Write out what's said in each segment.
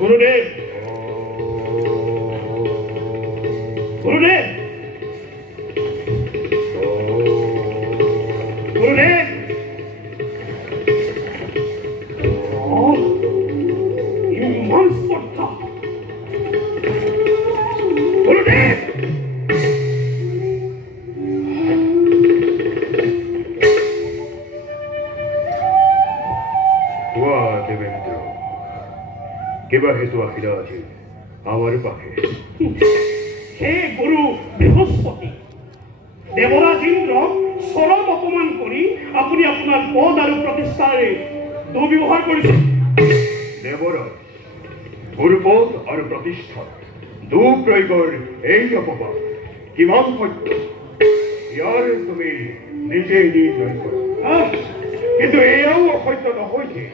গুরুদেব, গুরুদেব, গুরুদেব, ইমান স্পর্ধা, গুরুদেব। দেবেন্দ্র, কেবা হেতু আহিলা আজি আমার পাখে? হে গুরু বৃহস্পতি, দেবরাজ ইন্দ্র চরম অপমান কৰি আপুনি আপোনাৰ পদ আৰু প্ৰতিষ্ঠাৰে দুৰ্ব্যৱহাৰ কৰিছে। দেবরাজ গুরুপদ আর প্রতিষ্ঠা দুপ্রয়োগর এই অপবাদ কিমান সত্য ইয়ার তুমি নিজে নির্ণয় করো। কিন্তু এয়াও অসত্য নহয় যে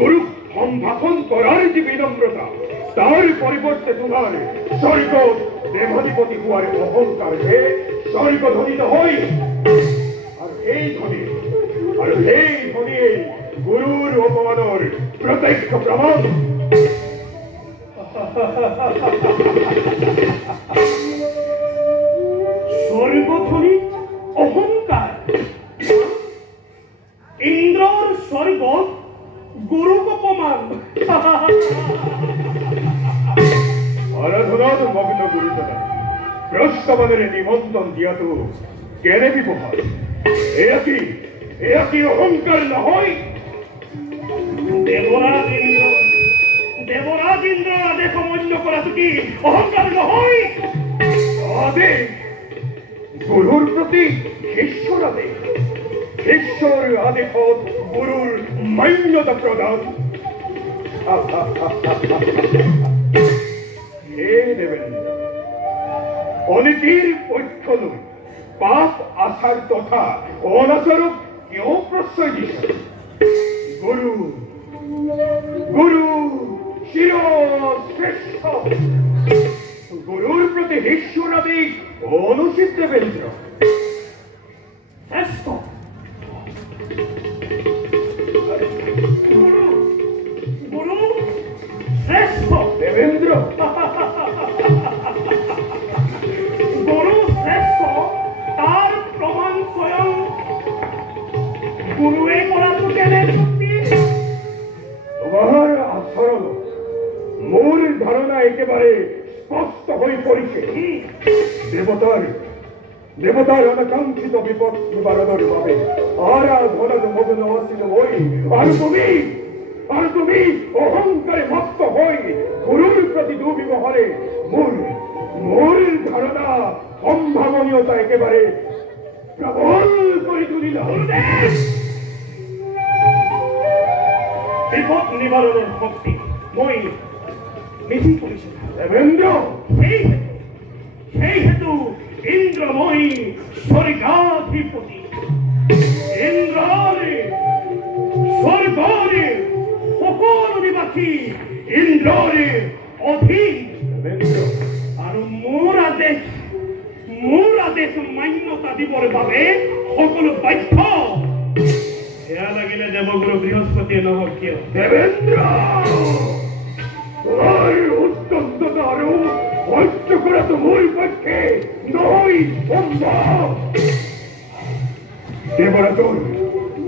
গুরুক সম্ভাষণ করার যে বিনম্রতা তার পরিবর্তে তোমার স্বর্গ দেবাধিপতি হওয়ার অহংকারে স্বর্গ ধ্বনিত হয়। আর এই ধ্বনি গুরুর অপমানের প্রত্যক্ষ প্রমাণ। স্বর্গধ্বনি অহংকার, ইন্দ্রর স্বর্গ গুরুক অপমান। আরাধনার মগ্ন গুরুজনা প্রস্তাবনের নিমন্ত্রণ দিয়াতো কেনে বিবহার? এয়া কি অহংকার নহয়? দেবরাজ ইন্দ্র আদেশ অমান্য কৰাটো কি অহংকার নহয়? আদেশ গুরুর প্রতি শিষ্যর আদেশ, শিষ্যর আদেশত গুরুর মান্যতা প্রদান। হে দেবেন্দ্র, অনীতির পক্ষ লৈ পাপ আচার তথা অনাচারক কিয় প্রশ্রয় দিছে? গুরু গুরু শিরশ্রেষ্ঠ, গুরুর প্রতি শিষ্যর আদেশ অনুচিত দেবেন্দ্র। শ্রেষ্ঠ গুরু শ্রেষ্ঠ দেবেন্দ্র, গুরু শ্রেষ্ঠ তার প্রমাণ স্বয়ং গুৰুৱে কৰাটো কেনে যুক্তি? তোমার আচরণ মূল ধারণা একেবারে স্পষ্ট হয়ে পড়েছে। দেবতার অনাকাঙ্ক্ষিত বিপদ নিবারণের ভাবে আরাধনার মগ্ন আছিল হই, আর তুমি অহংকারে মত্ত হই গুরুর প্রতি দুর্ব্যবহারে মূল ধারণা সম্ভাবনীয়তা একেবারে প্রবল করে তুলিল। বিপদ নিবারণের শক্তি মই বেশি করেছি দেবেন্দ্র। সেই হেতু ইন্দ্রময়ী স্বর্গাধিপতি ইন্দ্ররে স্বর্গরে সকল নিবাসী ইন্দ্ররে অধীন। আর মোৰ আদেশ মান্যতা দিবৰ বাবে সকলো বাধ্য। এয়া লাগিলে দেৱগুৰু বৃহস্পতিয়ে নহওক কিয়। দেবেন্দ্র, তোমার উত্তমতা আরো সহ্য করা তো মূল পক্ষে নয় সম্ভব।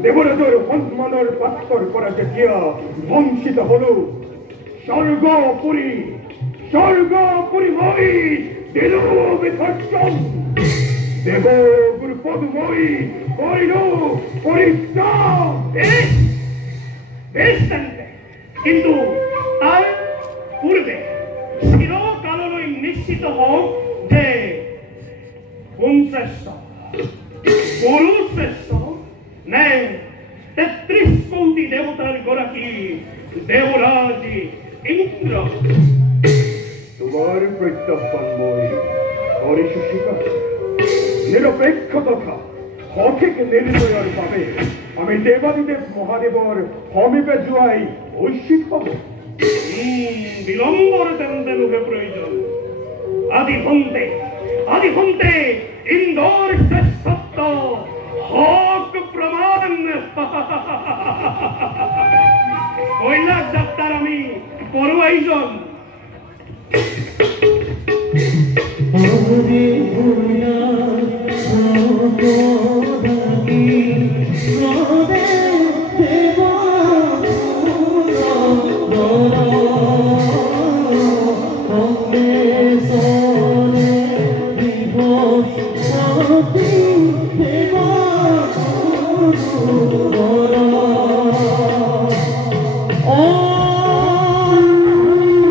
দেবরাজর সম্মানের পাত্তর করা দেখিয়া বঞ্চিত হল স্বর্গপুরী মই দিল বিসর্জন। দেবগুরু পদময়ী করিল পরিত্রাণ। কিন্তু তার পূর্বে চিরকাললৈ নিশ্চিত হোক যে কোন শ্রেষ্ঠ, গুরু শ্রেষ্ঠ নে ৩৩ কোটি দেবতার গৰাকী দেবৰাজ ইন্দ্ৰ? তোমাৰ প্ৰত্যাহ্বান মই কৰেছি স্বীকাৰ। নিৰপেক্ষ তথা সঠিক নিৰ্ণয়েৰ বাবে আমি দেবাদিদেব মহাদেবৰ সমীপে যোৱাই ঐশ্বিক হব। বিলম্বৰ তেন্তে লোকে প্ৰয়োজন। আদি হন্তে ইন্দোৰ শ্ৰেষ্ঠত্ব কৈলাস যাত্ৰাৰ আমি কৰো আয়োজন। Oh